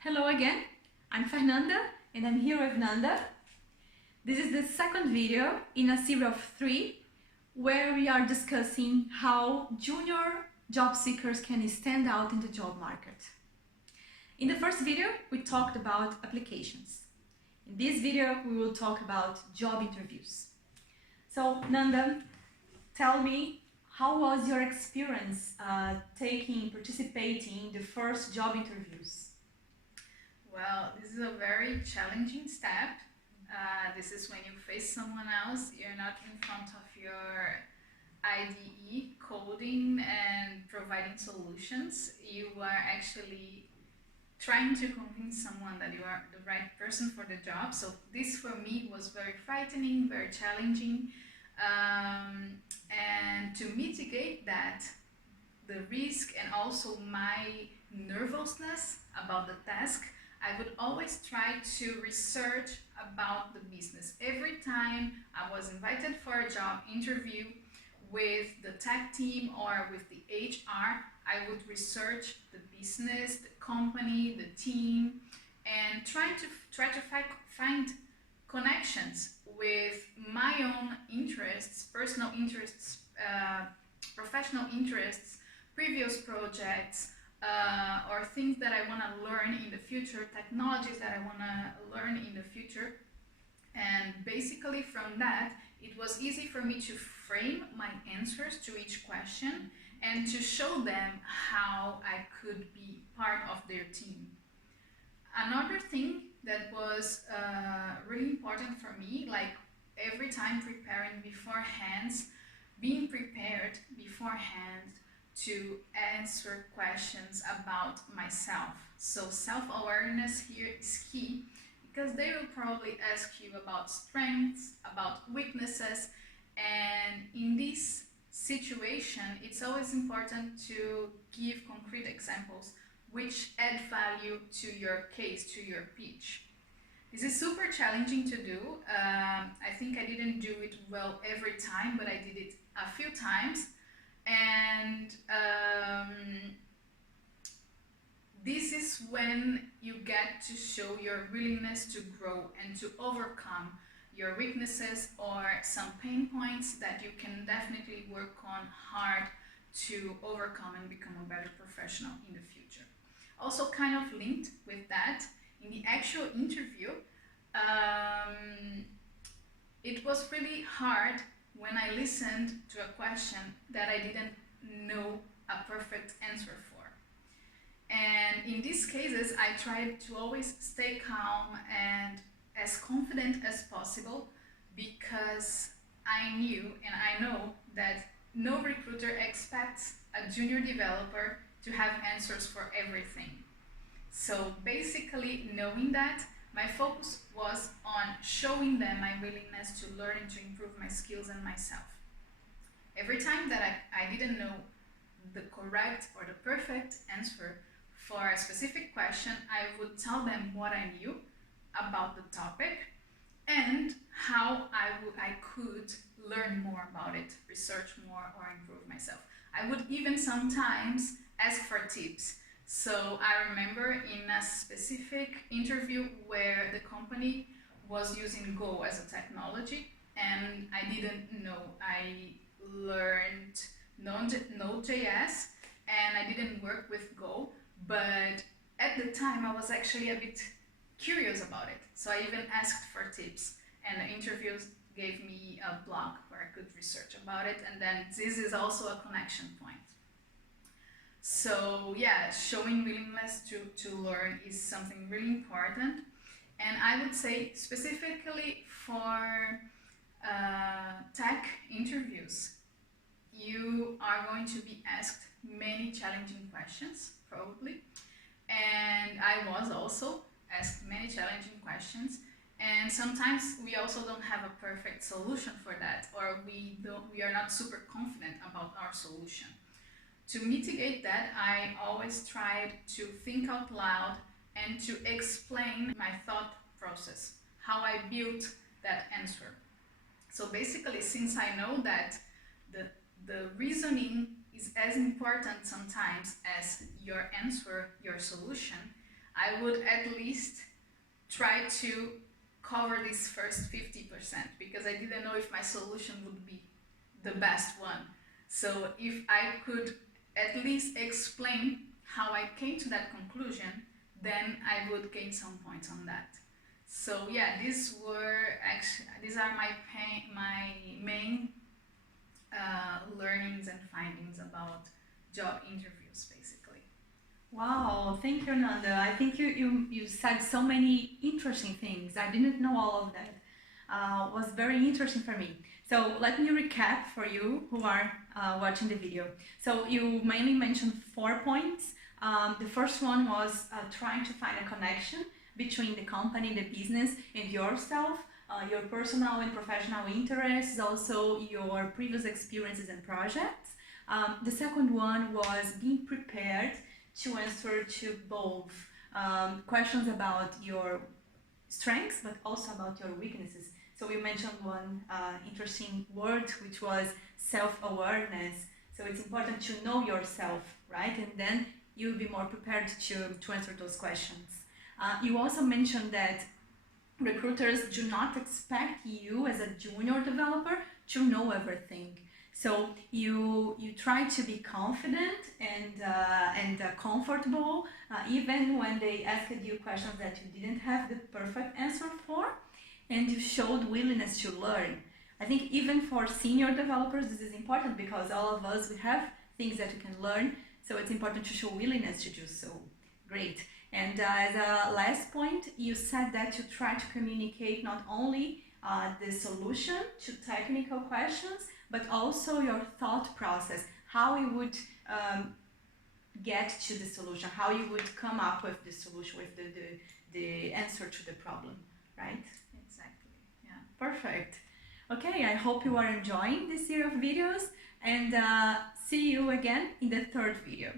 Hello again, I'm Fernanda and I'm here with Nanda. This is the second video in a series of 3 where we are discussing how junior job seekers can stand out in the job market. In the first video, we talked about applications. In this video, we will talk about job interviews. So Nanda, tell me, how was your experience participating in the first job interviews? Well, this is a very challenging step. This is when you face someone else, you're not in front of your IDE coding and providing solutions. You are actually trying to convince someone that you are the right person for the job. So this for me was very frightening, very challenging. And to mitigate that, the risk and also my nervousness about the task, I would always try to research about the business. Every time I was invited for a job interview with the tech team or with the HR, I would research the business, the company, the team, and try to find connections with my own interests, personal interests, professional interests, previous projects, or things that I want to learn in the future, technologies that I want to learn in the future. And basically from that, it was easy for me to frame my answers to each question and to show them how I could be part of their team. Another thing that was really important for me, like every time preparing beforehand, being prepared beforehand to answer questions about myself. So self-awareness here is key because they will probably ask you about strengths, about weaknesses, and in this situation, it's always important to give concrete examples which add value to your case, to your pitch. This is super challenging to do. I think I didn't do it well every time, but I did it a few times. And this is when you get to show your willingness to grow and to overcome your weaknesses or some pain points that you can definitely work on hard to overcome and become a better professional in the future. Also kind of linked with that, in the actual interview, it was really hard when I listened to a question that I didn't know a perfect answer for. And in these cases, I tried to always stay calm and as confident as possible because I knew and I know that no recruiter expects a junior developer to have answers for everything. So basically, knowing that, my focus was on showing them my willingness to learn and to improve my skills and myself. Every time that I didn't know the correct or the perfect answer for a specific question, I would tell them what I knew about the topic and how I could learn more about it, research more, or improve myself. I would even sometimes ask for tips. So I remember in a specific interview where the company was using Go as a technology and I didn't know. I learned Node.js and I didn't work with Go, but at the time I was actually a bit curious about it. So I even asked for tips and the interviews gave me a blog where I could research about it, and then this is also a connection point. So yeah, showing willingness to learn is something really important. And I would say specifically for tech interviews, you are going to be asked many challenging questions, probably. And I was also asked many challenging questions. And sometimes we also don't have a perfect solution for that, or we are not super confident about our solution. To mitigate that, I always tried to think out loud and to explain my thought process, how I built that answer. So basically, since I know that the reasoning is as important sometimes as your answer, your solution, I would at least try to cover this first 50% because I didn't know if my solution would be the best one. So if I could at least explain how I came to that conclusion, then I would gain some points on that. So yeah, these are my main learnings and findings about job interviews, basically. Wow, thank you, Nanda. I think you said so many interesting things. I didn't know all of that. Was very interesting for me. So let me recap for you who are watching the video. So you mainly mentioned 4 points. The first one was trying to find a connection between the company, the business, and yourself, your personal and professional interests, also your previous experiences and projects. The second one was being prepared to answer to both questions about your strengths, but also about your weaknesses. So you mentioned one interesting word, which was self-awareness. So it's important to know yourself, right? And then you'll be more prepared to answer those questions. You also mentioned that recruiters do not expect you as a junior developer to know everything. So you try to be confident and comfortable, even when they asked you questions that you didn't have the perfect answer for, and you showed willingness to learn. I think even for senior developers, this is important because all of us, we have things that we can learn, so it's important to show willingness to do so. Great. And as a last point, you said that you try to communicate not only the solution to technical questions, but also your thought process, how you would get to the solution, how you would come up with the solution, with the answer to the problem, right? Exactly, yeah. Perfect. Okay, I hope you are enjoying this series of videos, and see you again in the third video.